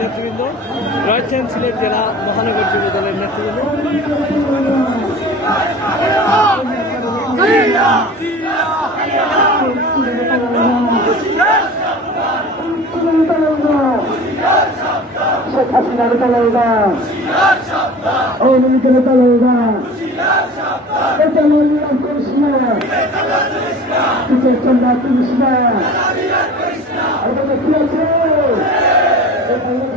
নেতৃবৃন্দ রয়েছেন সিলেট জেলা মহানগর যুব দলের নেতৃবৃন্দ। শেখ হাসিনার তালাইবা আওয়ামী লীগের আছে? এই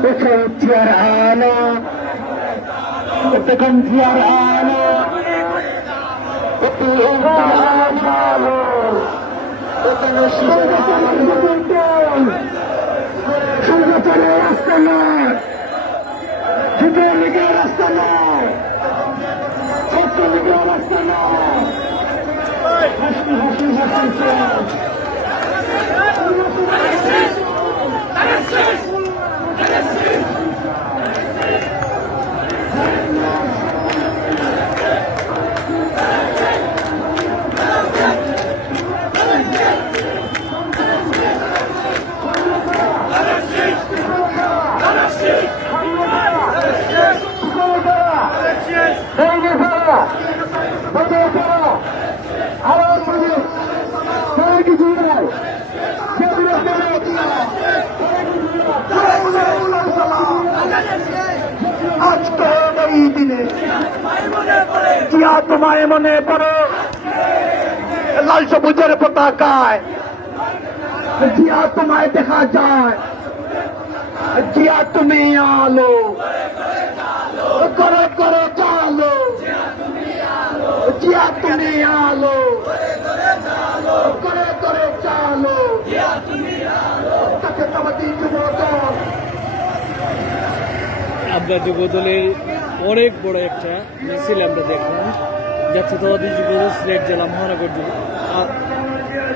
চেয়ার আনো দেখুন চেয়ার আনো আনো সংগঠনের রাস্তা নয় যুবলীগের লীগের রাস্তা নয় ছাত্র লীগের রাস্তা নয় হাসি হাসি হাসি আজকে এই দিনে জিয়া তোমায় মনে পড়ো লাল সবুজের পতাকায় জিয়া তোমায় দেখা যায় জিয়া তুমি আলো করে করে চালো জিয়া তুমি আলো। করে করে চালো। যুবদল আমরা যুব দলের অনেক বড় একটা মিছিল আমরা দেখলাম, জাতীয়তাবাদী যুব দল সিলেট জেলা মহানগর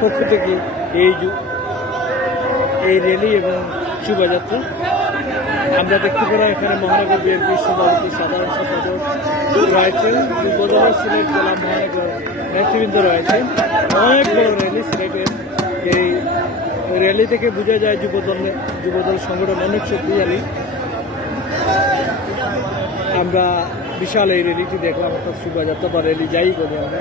পক্ষ থেকে এই এই র্যালি এবং শোভাযাত্রা আমরা দেখতে পেলাম এখানে মহানগর বিএনপির সভাপতি সাধারণ সম্পাদক রয়েছেন যুব দলের সিলেট জেলা মহানগর নেতৃবৃন্দ রয়েছেন। অনেক বড় র্যালি সিলেটের। এই র্যালি থেকে বোঝা যায় যুবদল যুবদল সংগঠন অনেক শক্তিশালী। আমরা বিশাল এই র্যালিটি দেখলাম, অর্থাৎ শোভাযাত্রা বা র্যালি যাই করি আমরা।